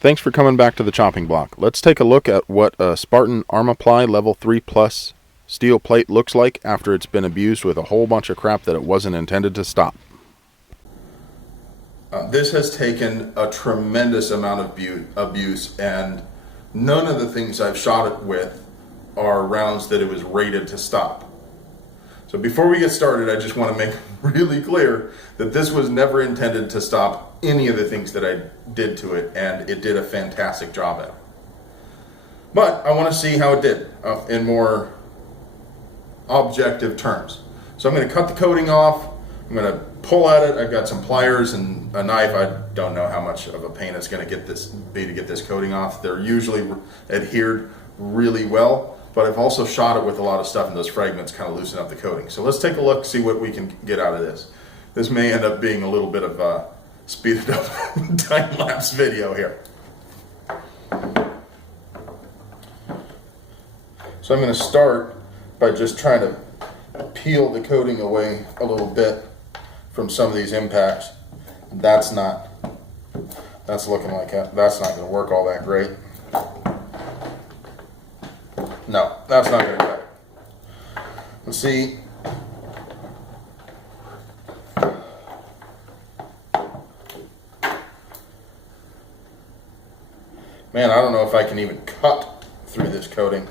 Thanks for coming back to the chopping block. Let's take a look at what a Spartan Armaply Level 3 Plus steel plate looks like after it's been abused with a whole bunch of crap that it wasn't intended to stop. This has taken a tremendous amount of abuse, and none of the things I've shot it with are rounds that it was rated to stop. So before we get started, I just want to make really clear that this was never intended to stop any of the things that I did to it, and it did a fantastic job at it. But I want to see how it did in more objective terms. So I'm going to cut the coating off. I'm going to pull at it. I've got some pliers and a knife. I don't know how much of a pain it's going to get this coating off. They're usually adhered really well, but I've also shot it with a lot of stuff, and those fragments kind of loosen up the coating. So let's take a look, see what we can get out of this. This may end up being a little bit of a speeded up time-lapse video here. So I'm going to start by just trying to peel the coating away a little bit from some of these impacts. That's looking like that's not going to work all that great. No, that's not going to cut. Let's see. Man, I don't know if I can even cut through this coating.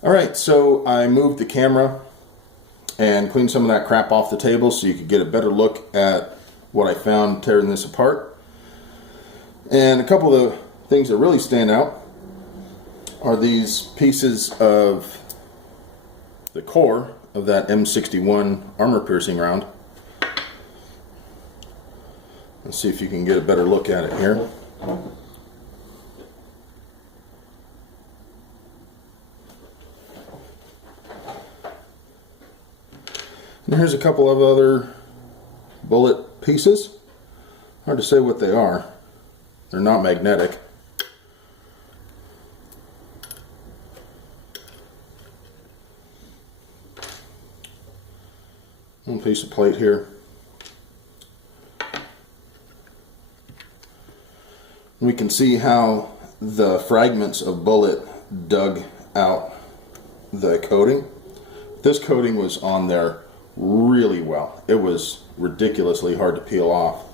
Alright, so I moved the camera and cleaned some of that crap off the table so you could get a better look at what I found tearing this apart. And a couple of the things that really stand out are these pieces of the core of that M61 armor piercing round. Let's see if you can get a better look at it here. And here's a couple of other bullet pieces. Hard to say what they are. They're not magnetic. One piece of plate here. We can see how the fragments of bullet dug out the coating. This coating was on there really well. It was ridiculously hard to peel off.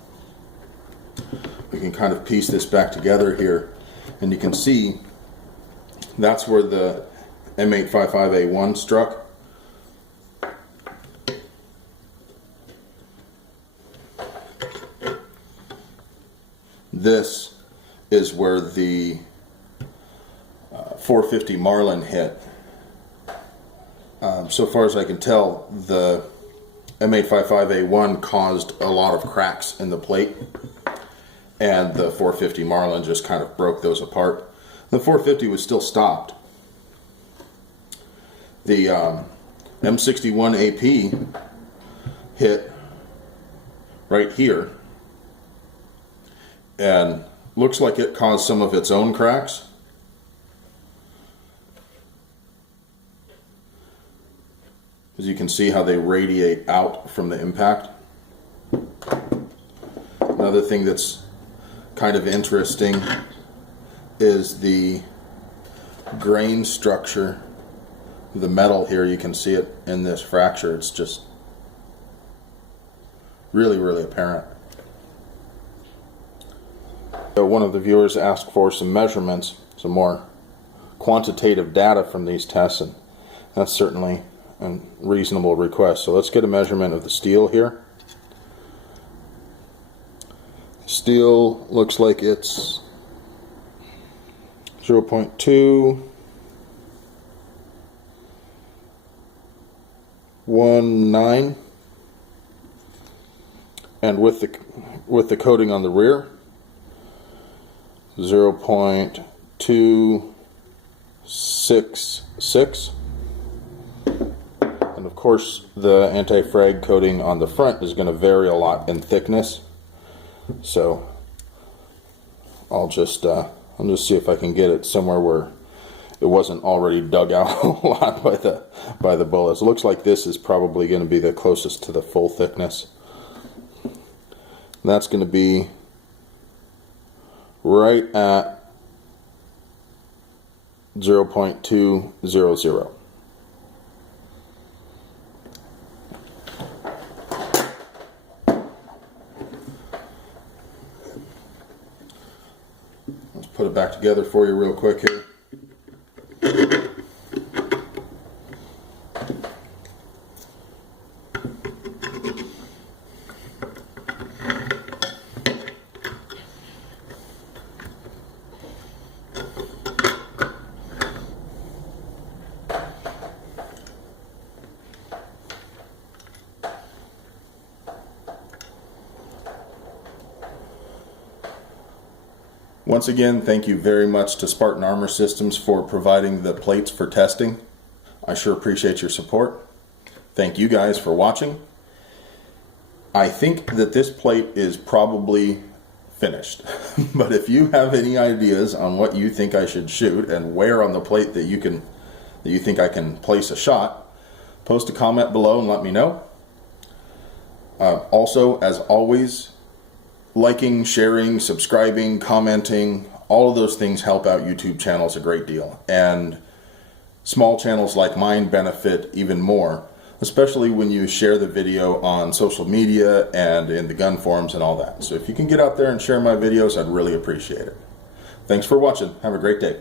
We can kind of piece this back together here, and you can see that's where the M855A1 struck. This is where the 450 Marlin hit. So far as I can tell, the M855A1 caused a lot of cracks in the plate, and the 450 Marlin just kind of broke those apart. The 450 was still stopped. The M61 AP hit right here, and looks like it caused some of its own cracks. As you can see how they radiate out from the impact. Another thing that's kind of interesting is the grain structure of the metal here. You can see it in this fracture. It's just really, really apparent. So one of the viewers asked for some measurements, some more quantitative data from these tests, and that's certainly a reasonable request. So let's get a measurement of the steel here. Steel looks like it's 0.2, 1.9, and with the coating on the rear, 0.266. And of course, the anti-frag coating on the front is going to vary a lot in thickness. So I'll just see if I can get it somewhere where it wasn't already dug out a lot by the bullets. It looks like this is probably going to be the closest to the full thickness. And that's going to be right at 0.200. Let's put it back together for you real quick here. Once again, thank you very much to Spartan Armor Systems for providing the plates for testing. I sure appreciate your support. Thank you guys for watching. I think that this plate is probably finished, but if you have any ideas on what you think I should shoot and where on the plate that you think I can place a shot, post a comment below and let me know. Also, as always, liking, sharing, subscribing, commenting, all of those things help out YouTube channels a great deal. And small channels like mine benefit even more, especially when you share the video on social media and in the gun forums and all that. So if you can get out there and share my videos, I'd really appreciate it. Thanks for watching. Have a great day.